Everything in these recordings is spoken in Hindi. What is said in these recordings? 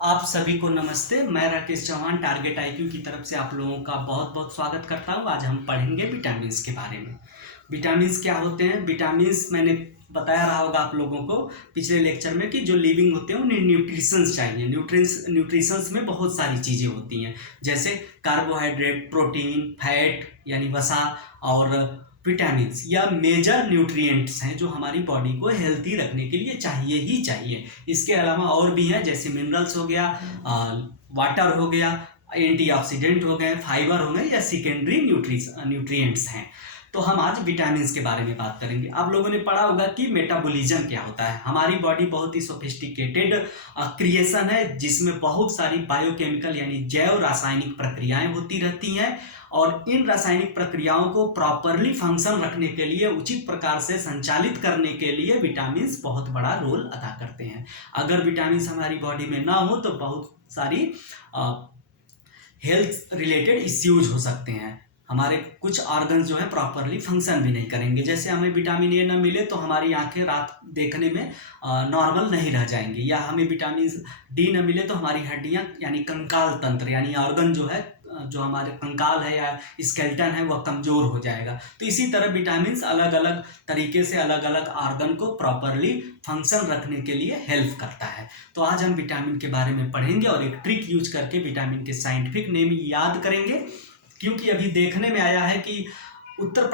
आप सभी को नमस्ते। मैं राकेश चौहान टारगेट आईक्यू की तरफ से आप लोगों का बहुत बहुत स्वागत करता हूं। आज हम पढ़ेंगे विटामिन्स के बारे में। विटामिन्स क्या होते हैं? विटामिन्स मैंने बताया रहा होगा आप लोगों को पिछले लेक्चर में कि जो लिविंग होते हैं उन्हें न्यूट्रिशंस चाहिए। न्यूट्रिशंस में बहुत सारी चीज़ें होती हैं, जैसे कार्बोहाइड्रेट, प्रोटीन, फैट यानी वसा और विटामिन्स या मेजर न्यूट्रिएंट्स हैं जो हमारी बॉडी को हेल्थी रखने के लिए चाहिए ही चाहिए। इसके अलावा और भी हैं, जैसे मिनरल्स हो गया, वाटर हो गया, एंटीऑक्सीडेंट हो गए, फाइबर हो गए या सेकेंडरी न्यूट्रिएंट्स हैं। तो हम आज विटामिन्स के बारे में बात करेंगे। आप लोगों ने पढ़ा होगा कि मेटाबॉलिज्म क्या होता है। हमारी बॉडी बहुत ही सोफिस्टिकेटेड क्रिएशन है जिसमें बहुत सारी बायोकेमिकल यानी जैव रासायनिक प्रक्रियाएं होती रहती हैं, और इन रासायनिक प्रक्रियाओं को प्रॉपरली फंक्शन रखने के लिए, उचित प्रकार से संचालित करने के लिए विटामिन्स बहुत बड़ा रोल अदा करते हैं। अगर विटामिन्स हमारी बॉडी में ना हो तो बहुत सारी हेल्थ रिलेटेड इश्यूज हो सकते हैं। हमारे कुछ ऑर्गन्स जो है प्रॉपरली फंक्शन भी नहीं करेंगे। जैसे हमें विटामिन ए न मिले तो हमारी आंखें रात देखने में नॉर्मल नहीं रह जाएंगी, या हमें विटामिन डी न मिले तो हमारी हड्डियां यानी कंकाल तंत्र यानी ऑर्गन जो है, जो हमारे कंकाल है या स्केलेटन है, वह कमजोर हो जाएगा। तो इसी तरह विटामिन्स अलग अलग तरीके से अलग अलग ऑर्गन को प्रॉपरली फंक्शन रखने के लिए हेल्प करता है। तो आज हम विटामिन के बारे में पढ़ेंगे और एक ट्रिक यूज करके विटामिन के साइंटिफिक नेम याद करेंगे, क्योंकि अभी देखने में आया है कि उत्तर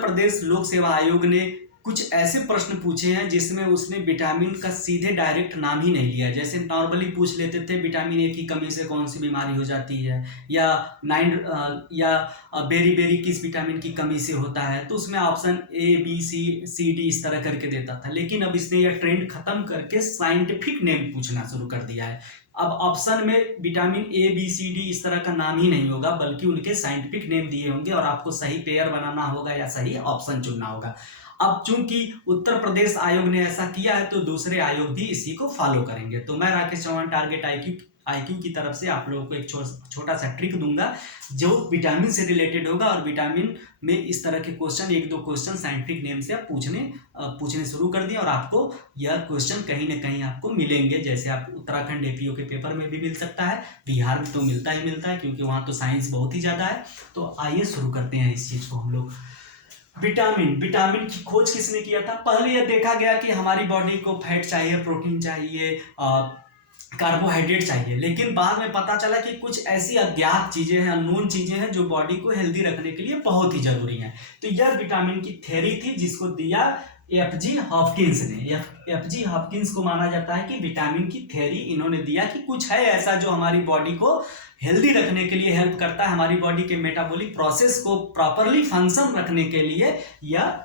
प्रदेश लोक सेवा आयोग ने कुछ ऐसे प्रश्न पूछे हैं जिसमें उसने विटामिन का सीधे डायरेक्ट नाम ही नहीं लिया। जैसे नॉर्मली पूछ लेते थे विटामिन ए की कमी से कौन सी बीमारी हो जाती है, या बेरी बेरी किस विटामिन की कमी से होता है, तो उसमें option A B C D इस तरह करके देता था। लेकिन अब इसने यह ट्रेंड खत्म करके साइंटिफिक नेम पूछना शुरू कर दिया है। अब ऑप्शन में vitamin A B C D इस तरह का नाम ही नहीं होगा, बल्कि उनके साइंटिफिक नेम दिए होंगे और आपको सही पेयर बनाना होगा या सही ऑप्शन चुनना होगा। अब चूंकि उत्तर प्रदेश आयोग ने ऐसा किया है तो दूसरे आयोग भी इसी को फॉलो करेंगे। तो मैं राकेश चौहान टारगेट आईक्यू की तरफ से आप लोगों को एक छोटा सा ट्रिक दूंगा जो विटामिन से रिलेटेड होगा, और विटामिन में इस तरह के क्वेश्चन, एक दो क्वेश्चन साइंटिफिक नेम से आप पूछने शुरू कर दिए, और आपको यह क्वेश्चन कहीं ना कहीं आपको मिलेंगे। जैसे आप उत्तराखंड एपीओ के पेपर में भी मिल सकता है, बिहार में तो मिलता ही मिलता है क्योंकि वहाँ तो साइंस बहुत ही ज़्यादा है। तो आइए शुरू करते हैं इस चीज़ को हम लोग। विटामिन की खोज किसने किया था? पहले यह देखा गया कि हमारी बॉडी को फैट चाहिए, प्रोटीन चाहिए, कार्बोहाइड्रेट चाहिए, लेकिन बाद में पता चला कि कुछ ऐसी अज्ञात चीजें हैं, अननोन चीजें हैं जो बॉडी को हेल्दी रखने के लिए बहुत ही जरूरी हैं। तो यह विटामिन की थ्योरी थी जिसको दिया एफजी हॉपकिंस ने। एफजी हॉपकिंस को माना जाता है कि विटामिन की थ्योरी इन्होंने दिया कि कुछ है ऐसा जो हमारी बॉडी को हेल्दी रखने के लिए हेल्प करता है, हमारी बॉडी के मेटाबॉलिक प्रोसेस को प्रॉपरली फंक्शन रखने के लिए यह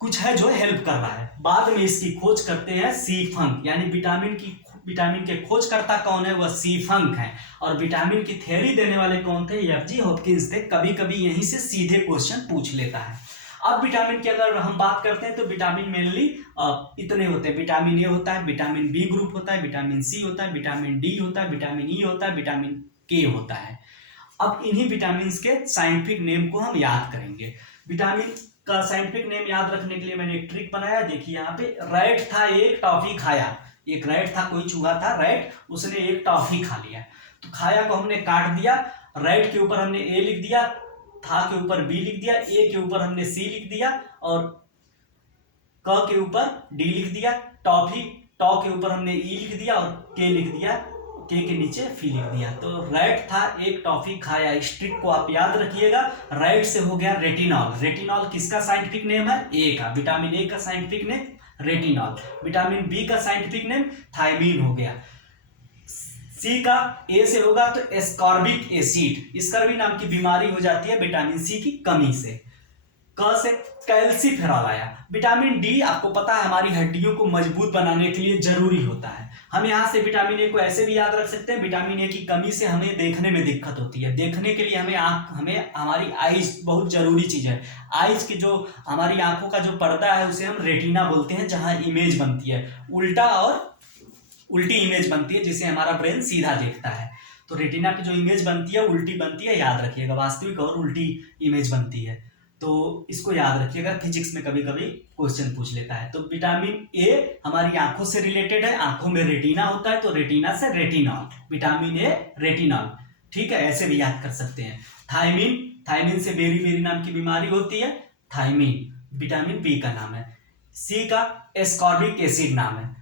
कुछ है जो हेल्प कर रहा है। बाद में इसकी खोज करते हैं सी फंक, यानी विटामिन के खोजकर्ता कौन है? वह सी फंक है। और विटामिन की थ्योरी देने वाले कौन थे? एफजी हॉपकिंस थे। कभी कभी यहीं से सीधे क्वेश्चन पूछ लेता है। अब विटामिन की अगर हम बात करते हैं तो विटामिन मेनली इतने होते हैं। विटामिन ए होता है, विटामिन बी ग्रुप होता है, विटामिन सी होता है, विटामिन डी होता है, विटामिन ई होता है, विटामिन के होता है। अब इन्हीं विटामिन के साइंटिफिक नेम को हम याद करेंगे। विटामिन का साइंटिफिक नेम याद रखने के लिए मैंने एक ट्रिक बनाया। देखिए यहाँ पे रैट था, एक टॉफी खाया। एक रैट था, कोई चूहा था रैट, उसने एक टॉफी खा लिया। तो खाया को हमने काट दिया, रैट के ऊपर हमने ए लिख दिया, था के ऊपर बी लिख दिया, ए के ऊपर हमने सी लिख दिया, और क के ऊपर डी लिख दिया। टॉ के ऊपर हमने ई लिख दिया और के लिख दिया, के नीचे फी लिख दिया। तो रैट था, एक टॉफी खाया। इस ट्रिक को आप याद रखिएगा। रैट से हो गया रेटिनॉल। रेटिनॉल किसका साइंटिफिक नेम है? ए का। विटामिन ए का scientific name retinol. Vitamin B का साइंटिफिक नेम थायमीन हो गया। सी का ए से होगा तो एस्कॉर्बिक एसिड। स्कर्वी नाम की बीमारी हो जाती है विटामिन सी की कमी से। क से कैल्सीफेरॉल आया। विटामिन डी आपको पता है हमारी हड्डियों को मजबूत बनाने के लिए जरूरी होता है। हम यहाँ से विटामिन ए को ऐसे भी याद रख सकते हैं, विटामिन ए की कमी से हमें देखने में दिक्कत होती है। देखने के लिए हमें हमारी आइज बहुत जरूरी चीज है। आइज की जो हमारी आंखों का जो पर्दा है उसे हम रेटिना बोलते हैं, जहां इमेज बनती है उल्टा और उल्टी इमेज बनती है जिसे हमारा ब्रेन सीधा देखता है। तो रेटिना की जो इमेज बनती है उल्टी बनती है, याद रखिएगा, वास्तविक और उल्टी इमेज बनती है। तो इसको याद रखिएगा, फिजिक्स में कभी कभी क्वेश्चन पूछ लेता है। तो विटामिन ए हमारी आंखों से रिलेटेड है, आंखों में रेटिना होता है, तो रेटिना से रेटिनॉल, विटामिन ए रेटिनॉल, ठीक है, ऐसे भी याद कर सकते हैं। थायमिन, थायमिन से बेरी नाम की बीमारी होती है, थायमिन विटामिन बी का नाम है। सी का एस्कॉर्बिक एसिड नाम है।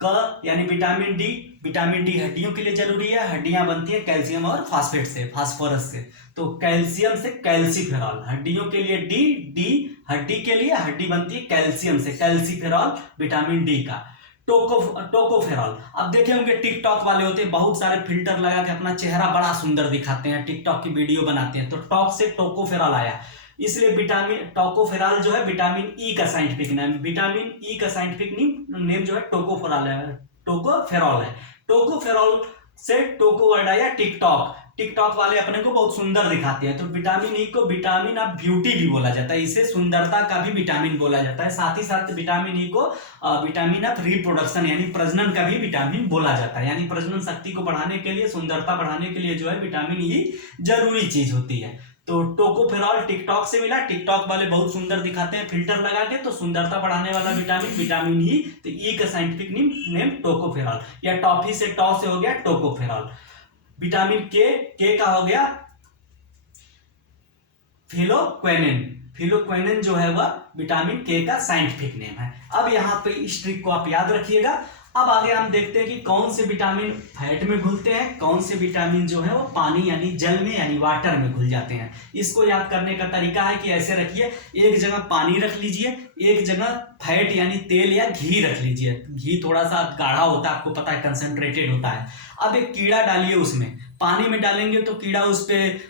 क यानी विटामिन डी, विटामिन डी हड्डियों के लिए जरूरी है, हड्डियां बनती है कैल्शियम और फास्फेट से, फास्फोरस से, तो कैल्शियम से कैल्सीफेरॉल, हड्डियों के लिए डी, डी हड्डी के लिए, हड्डी बनती है कैल्शियम से, कैल्सीफेरॉल विटामिन डी का। टोकोफेरॉल, अब देखे होंगे टिकटॉक वाले होते हैं, बहुत सारे फिल्टर लगा के अपना चेहरा बड़ा सुंदर दिखाते हैं, टिकटॉक की वीडियो बनाते हैं, तो टॉक से टोकोफेरॉल आया, इसलिए विटामिन टोकोफेरॉल जो है विटामिन ई का साइंटिफिक नाम, विटामिन ई का साइंटिफिक नेम जो है टोकोफेरॉल है, टोकोफेरॉल है। टोकोफेरॉल से टोको वर्ड आया टिकटॉक, टिकटॉक वाले अपने को बहुत सुंदर दिखाते हैं, तो विटामिन ई को विटामिन ऑफ ब्यूटी भी बोला जाता है, इसे सुंदरता का भी विटामिन बोला जाता है। साथ ही साथ विटामिन ई को विटामिन ऑफ रिप्रोडक्शन यानी प्रजनन का भी विटामिन बोला जाता है, यानी प्रजनन शक्ति को बढ़ाने के लिए, सुंदरता बढ़ाने के लिए जो है विटामिन ई जरूरी चीज होती है। तो टोकोफेरॉल टिकटॉक से मिला, टिकटॉक वाले बहुत सुंदर दिखाते हैं फिल्टर लगा के, तो सुंदरता बढ़ाने वाला विटामिन विटामिन ई, तो ई का साइंटिफिक नेम टोकोफेरॉल, या टॉफी से टॉ से हो गया टोकोफेरॉल। विटामिन के का हो गया फिलोक्वेनिन, फिलोक्वेनिन जो है वह विटामिन के का साइंटिफिक नेम है। अब यहाँ पे इस ट्रिक को आप याद रखिएगा। अब आगे हम देखते हैं कि कौन से विटामिन फैट में घुलते हैं, कौन से विटामिन जो है वो पानी यानी जल में यानी वाटर में घुल जाते हैं। इसको याद करने का तरीका है कि ऐसे रखिए, एक जगह पानी रख लीजिए, एक जगह फैट यानी तेल या घी रख लीजिए, घी थोड़ा सा गाढ़ा होता है, आपको पता है कंसंट्रेटेड होता है। अब एक कीड़ा डालिए उसमें, पानी में डालेंगे तो कीड़ा उस पर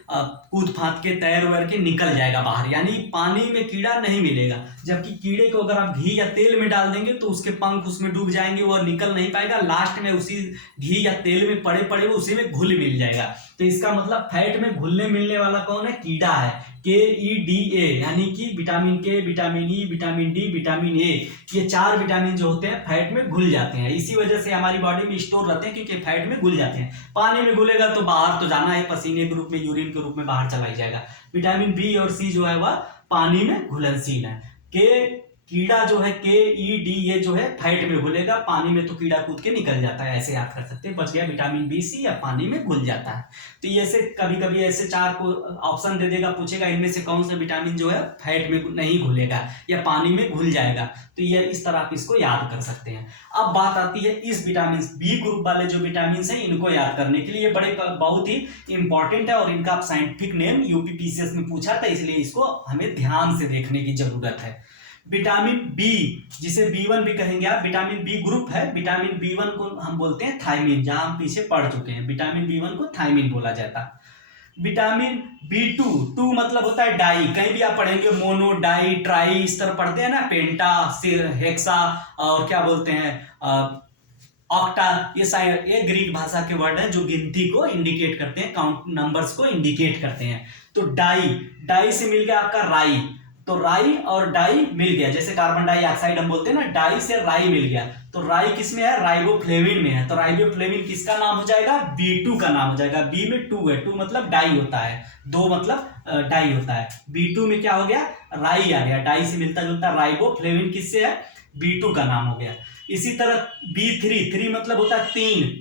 कूद फांद के तैर वैर के निकल जाएगा बाहर, यानी पानी में कीड़ा नहीं मिलेगा। जबकि कीड़े को अगर आप घी या तेल में डाल देंगे तो उसके पंख उसमें डूब जाएंगे, वो निकल नहीं पाएगा, लास्ट में उसी घी या तेल में पड़े पड़े वो उसी में घुल मिल जाएगा। तो इसका मतलब फैट में घुलने मिलने वाला कौन है, कीड़ा है, KEDA, यानी कि विटामिन के, vitamin E, vitamin D, vitamin A, ये 4 विटामिन जो होते हैं फैट में घुल जाते हैं। इसी वजह से हमारी बॉडी में स्टोर रहते हैं, क्योंकि फैट में घुल जाते हैं। पानी में घुलेगा तो बाहर तो जाना है, पसीने के रूप में, यूरिन के रूप में बाहर चला ही जाएगा। विटामिन बी और सी जो है वह पानी में घुलनशील है। कीड़ा जो है KEDA जो है फैट में घुलेगा, पानी में तो कीड़ा कूद के निकल जाता है, ऐसे याद कर सकते हैं। बच गया विटामिन बी सी, या पानी में घुल जाता है। तो ये ऐसे कभी कभी ऐसे 4 को ऑप्शन दे देगा, पूछेगा इनमें से कौन सा विटामिन जो है फैट में नहीं घुलेगा या पानी में घुल जाएगा, तो ये इस तरह आप इसको याद कर सकते हैं। अब बात आती है इस विटामिन बी ग्रुप वाले जो विटामिन हैं, इनको याद करने के लिए बड़े बहुत ही इंपॉर्टेंट है, और इनका साइंटिफिक नेम UPPCS में पूछा था, इसलिए इसको हमें ध्यान से देखने की जरूरत है। विटामिन बी, जिसे B1 भी कहेंगे आप, विटामिन बी ग्रुप है। विटामिन B1 को हम बोलते हैं थायमिन, जहां हम पीछे पढ़ चुके हैं, विटामिन B1 को थायमिन बोला जाता है। विटामिन B2 मतलब होता है डाई, कहीं भी आप पढ़ेंगे मोनो, डाई, ट्राई, इस तरह पढ़ते हैं ना, पेंटा, हेक्सा, और क्या बोलते हैं ऑक्टा, ये ग्रीक भाषा के वर्ड हैं जो गिनती को इंडिकेट करते हैं, काउंट नंबर्स को इंडिकेट करते हैं। तो डाई से मिल गया आपका राई, तो राई और डाई मिल गया, जैसे कार्बन डाइऑक्साइड हम बोलते हैं ना, डाई से राई मिल गया, तो राई किस में है, राइबोफ्लेविन में है। तो राइबोफ्लेविन किसका नाम हो जाएगा, B2 का नाम हो जाएगा। B में 2 है, 2 मतलब डाई होता है, 2 मतलब डाई होता है। B2 में क्या हो गया, राई आ गया, डाई से मिलता जुलता राइबोफ्लेविन किससे है, B2 का नाम हो गया। इसी तरह B3 मतलब होता है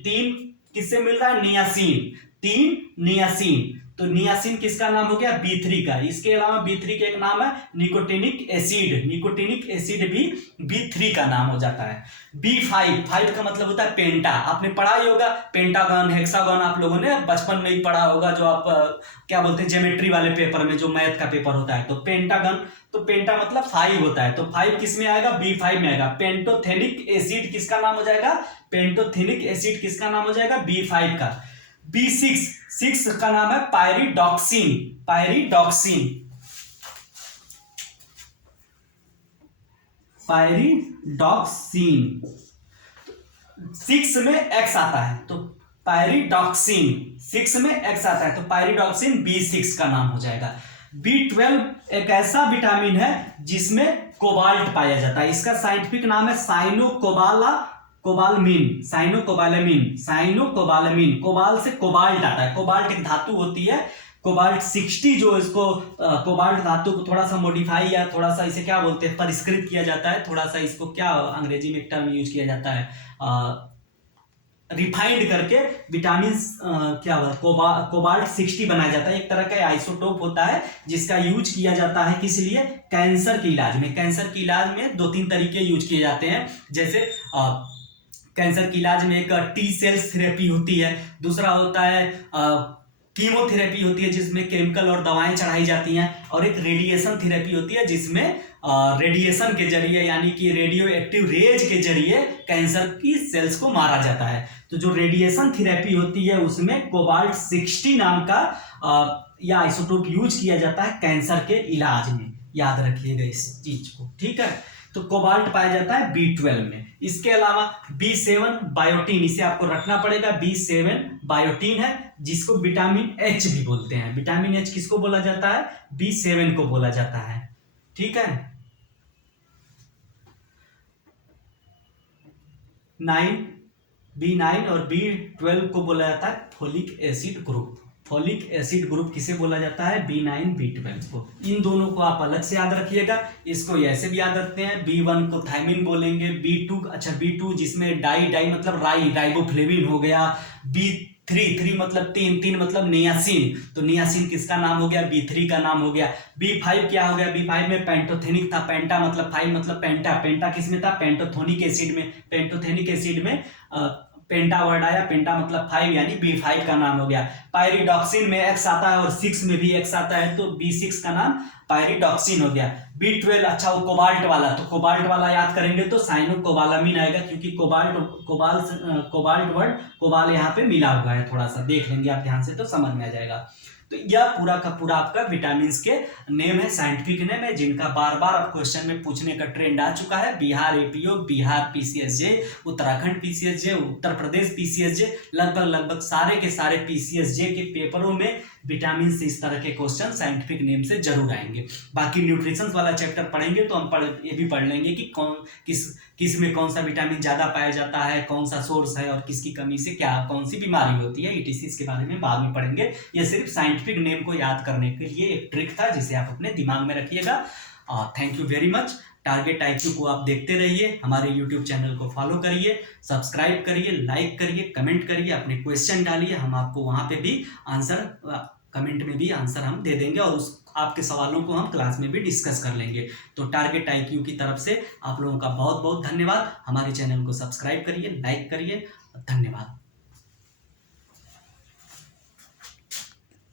3 किससे मिल रहा है, नियासिन, 3 नियासिन, तो नियासिन किसका नाम हो गया, B3 का। इसके अलावा B3 के एक नाम है निकोटिनिक एसिड भी B3 का नाम हो जाता है। B5 का मतलब होता है पेंटा, आपने पढ़ा ही होगा, पेंटागन, हेक्सागन आप लोगों ने बचपन में ही पढ़ा होगा, जो आप क्या बोलते हैं ज्योमेट्री वाले पेपर में, जो मैथ का पेपर होता है, तो पेंटागन, तो पेंटा मतलब 5 होता है, तो 5 किस में आएगा, B5 में आएगा। पेंटोथेनिक एसिड किसका नाम हो जाएगा, पेंटोथेनिक एसिड किसका नाम हो जाएगा, B5 का। B6 का नाम है पायरिडॉक्सिन, 6 में X आता है, तो पायरिडॉक्सिन 6 में X आता है, तो पायरिडॉक्सिन B6 का नाम हो जाएगा। B12 एक ऐसा विटामिन है जिसमें कोबाल्ट पाया जाता है, इसका साइंटिफिक नाम है साइनोकोबालामीन, कोबाल से कोबाल्ट आता है। कोबाल्ट एक धातु होती है, कोबाल्ट 60 जो इसको कोबाल्ट धातु को थोड़ा सा मॉडिफाई या थोड़ा सा इसे क्या बोलते हैं परिष्कृत किया जाता है, थोड़ा सा इसको क्या अंग्रेजी में एक टर्म यूज किया जाता है रिफाइंड करके विटामिन कोबाल्ट 60 बनाया जाता है। एक तरह का आइसोटोप होता है जिसका यूज किया जाता है किस लिए, कैंसर के इलाज में। कैंसर के इलाज में 2-3 तरीके यूज किए जाते हैं, जैसे कैंसर के इलाज में एक टी सेल्स थेरेपी होती है, दूसरा होता है कीमोथेरेपी होती है जिसमें केमिकल और दवाएं चढ़ाई जाती हैं, और एक रेडिएशन थेरेपी होती है जिसमें रेडिएशन के जरिए यानी कि रेडियो एक्टिव रेज के जरिए कैंसर की सेल्स को मारा जाता है। तो जो रेडिएशन थेरेपी होती है उसमें कोबाल्ट 60 नाम का या आइसोटोप यूज किया जाता है कैंसर के इलाज में। याद रखिएगा इस चीज को, ठीक है। तो कोबाल्ट पाया जाता है B12 में। इसके अलावा B7 बायोटीन, इसे आपको रखना पड़ेगा। B7 बायोटीन है जिसको विटामिन H भी बोलते हैं। विटामिन H किसको बोला जाता है, B7 को बोला जाता है, ठीक है। 9 और B12 को बोला जाता है folic acid group. Folic acid group किसे बोला जाता है, B9 B12 को। इन दोनों को आप अलग से याद रखिएगा। इसको ऐसे भी याद रखते हैं, B1 को थायमिन बोलेंगे, B2 जिसमें डाई मतलब राइबोफ्लेविन हो गया, B3 मतलब तीन मतलब नियासिन, तो नियासिन किसका नाम हो गया, B3 का नाम हो गया। B5 क्या हो गया, B5 में पेंटोथेनिक था, पेंटा मतलब 5 मतलब पेंटा किसमें था, पेंटोथेनिक एसिड में पेंटा वर्ड आया, पेंटा मतलब 5 यानी B5 का नाम हो गया। पायरिडॉक्सिन में X आता है और 6 में भी X आता है, तो B6 का नाम पायरिडॉक्सिन हो गया। B12 अच्छा वो कोबाल्ट वाला, तो कोबाल्ट वाला याद करेंगे तो साइनोकोबालामिन आएगा, क्योंकि कोबाल्ट वर्ड कोबाल यहाँ पे मिला हुआ है, थोड़ा सा देख लेंगे आप ध्यान से तो समझ में आ जाएगा। तो यह पूरा का पूरा आपका विटामिन के नेम है, साइंटिफिक नेम है, जिनका बार बार अब क्वेश्चन में पूछने का ट्रेंड आ चुका है। Bihar APO, Bihar PCSJ, Uttarakhand PCSJ, Uttar Pradesh PCSJ, लगभग सारे के सारे पीसीएसजे के पेपरों में विटामिन से इस तरह के क्वेश्चन साइंटिफिक नेम से जरूर आएंगे। बाकी न्यूट्रिशन वाला चैप्टर पढ़ेंगे तो हम ये भी पढ़ लेंगे कि किस में कौन सा विटामिन ज्यादा पाया जाता है, कौन सा सोर्स है और किसकी कमी से कौन सी बीमारी होती है, ETC इसके बारे में बाद में पढ़ेंगे। ये सिर्फ साइंटिफिक नेम को याद करने के लिए एक ट्रिक था जिसे आप अपने दिमाग में रखिएगा। Thank you very much. Target IQ को आप देखते रहिए, हमारे YouTube चैनल को फॉलो करिए, सब्सक्राइब करिए, लाइक करिए, कमेंट करिए, अपने क्वेश्चन डालिए, हम आपको वहाँ पे भी कमेंट में भी आंसर हम दे देंगे और आपके सवालों को हम क्लास में भी डिस्कस कर लेंगे। तो टारगेट IQ की तरफ से आप लोगों का बहुत बहुत धन्यवाद। हमारे चैनल को सब्सक्राइब करिए, लाइक करिए, धन्यवाद।